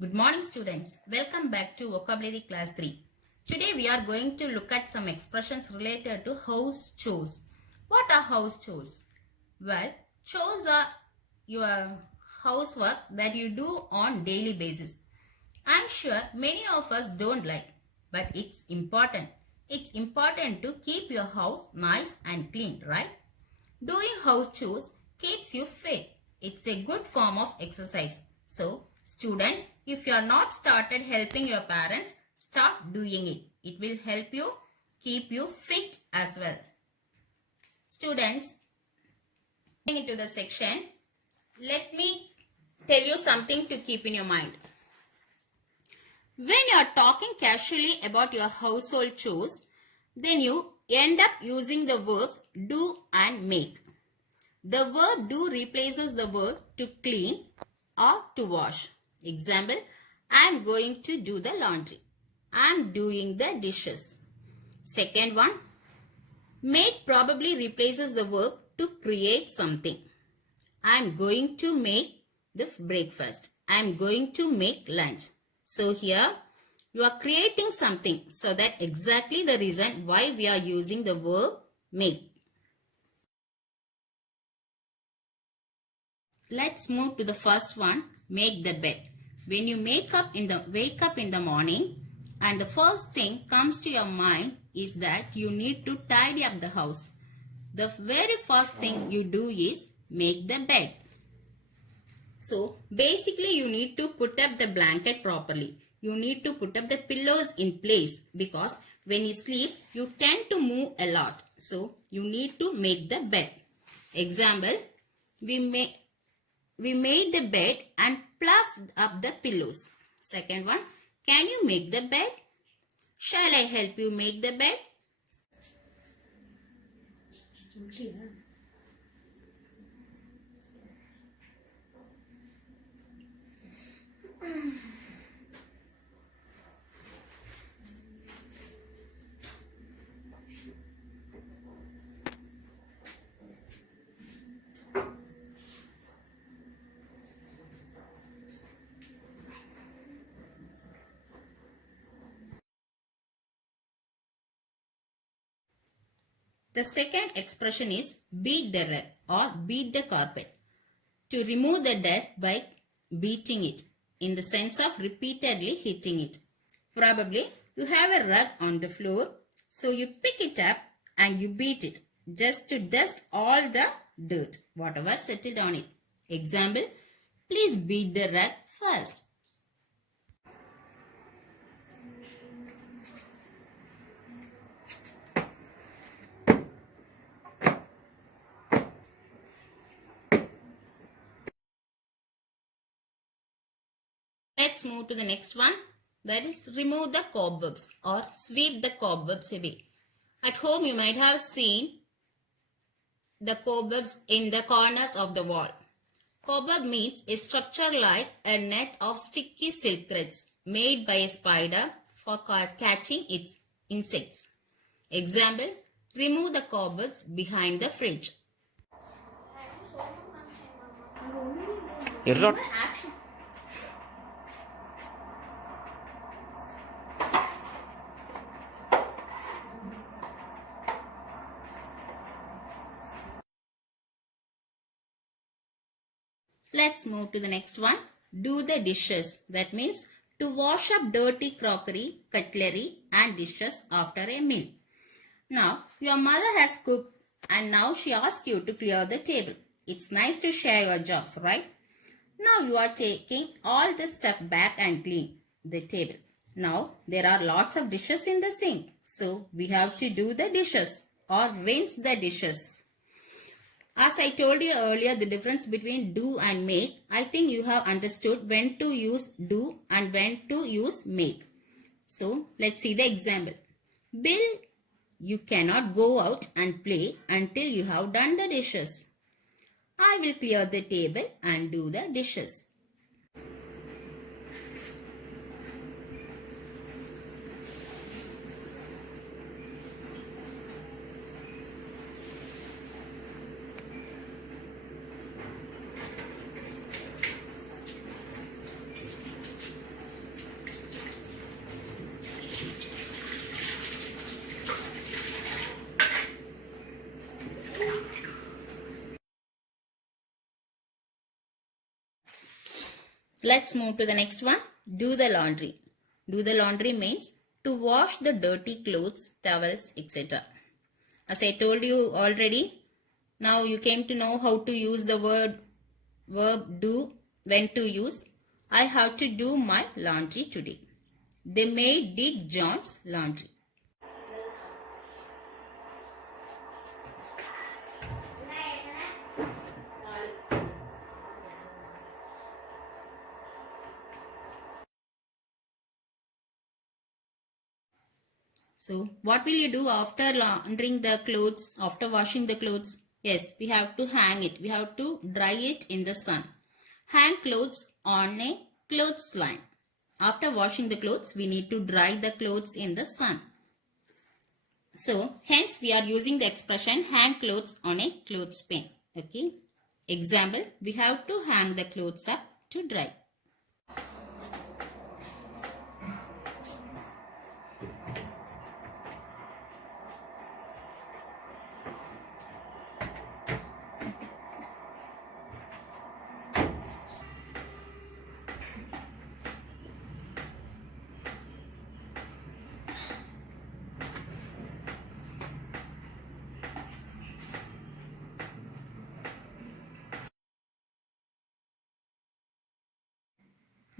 Good morning students. Welcome back to vocabulary class 3. Today we are going to look at some expressions related to house chores. What are house chores? Well, chores are your housework that you do on daily basis. I'm sure many of us don't like, but it's important. It's important to keep your house nice and clean, right? Doing house chores keeps you fit. It's a good form of exercise. So, students, if you are not started helping your parents, start doing it. It will help you keep you fit as well. Students, going into the section, let me tell you something to keep in your mind. When you are talking casually about your household chores, then you end up using the verbs do and make. The verb do replaces the verb to clean or to wash. Example, I am going to do the laundry. I am doing the dishes. Second one, make probably replaces the verb to create something. I am going to make the breakfast. I am going to make lunch. So here you are creating something. So that exactly the reason why we are using the verb make. Let's move to the first one, make the bed. When you wake up in the morning and the first thing comes to your mind is that you need to tidy up the house. The very first thing you do is make the bed. So basically you need to put up the blanket properly. You need to put up the pillows in place because when you sleep you tend to move a lot. So you need to make the bed. Example, we made the bed and fluffed up the pillows. Second one, can you make the bed? Shall I help you make the bed? The second expression is beat the rug or beat the carpet. To remove the dust by beating it in the sense of repeatedly hitting it. Probably you have a rug on the floor, so you pick it up and you beat it just to dust all the dirt, whatever settled on it. Example, please beat the rug first. Let's move to the next one. That is remove the cobwebs or sweep the cobwebs away. At home you might have seen the cobwebs in the corners of the wall. Cobweb means a structure like a net of sticky silk threads made by a spider for catching its insects. Example, remove the cobwebs behind the fridge. Let's move to the next one. Do the dishes. That means to wash up dirty crockery, cutlery and dishes after a meal. Now, your mother has cooked and now she asks you to clear the table. It's nice to share your jobs, right? Now you are taking all the stuff back and clean the table. Now, there are lots of dishes in the sink. So, we have to do the dishes or rinse the dishes. As I told you earlier, the difference between do and make, I think you have understood when to use do and when to use make. So, let's see the example. Bill, you cannot go out and play until you have done the dishes. I will clear the table and do the dishes. Let's move to the next one. Do the laundry. Do the laundry means to wash the dirty clothes, towels, etc. As I told you already, now you came to know how to use the verb do, when to use. I have to do my laundry today. The maid did John's laundry. So, what will you do after laundering the clothes, after washing the clothes? Yes, we have to hang it. We have to dry it in the sun. Hang clothes on a clothesline. After washing the clothes, we need to dry the clothes in the sun. So, hence we are using the expression hang clothes on a clothespin. Okay. Example, we have to hang the clothes up to dry.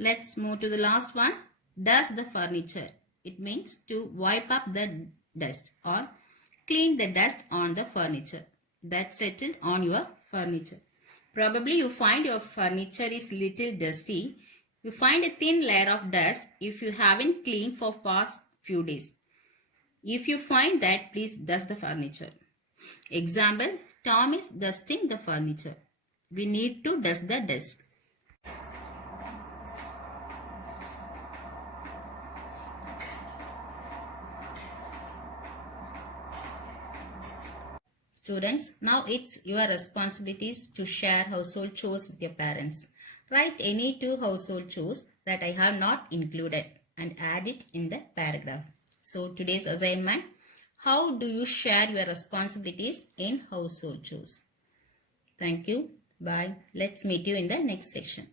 Let's move to the last one. Dust the furniture. It means to wipe up the dust or clean the dust on the furniture that settled on your furniture. Probably you find your furniture is little dusty. You find a thin layer of dust if you haven't cleaned for past few days. If you find that, please dust the furniture. Example, Tom is dusting the furniture. We need to dust the desk. Students, now it's your responsibilities to share household chores with your parents. Write any 2 household chores that I have not included and add it in the paragraph. So today's assignment, how do you share your responsibilities in household chores? Thank you. Bye. Let's meet you in the next section.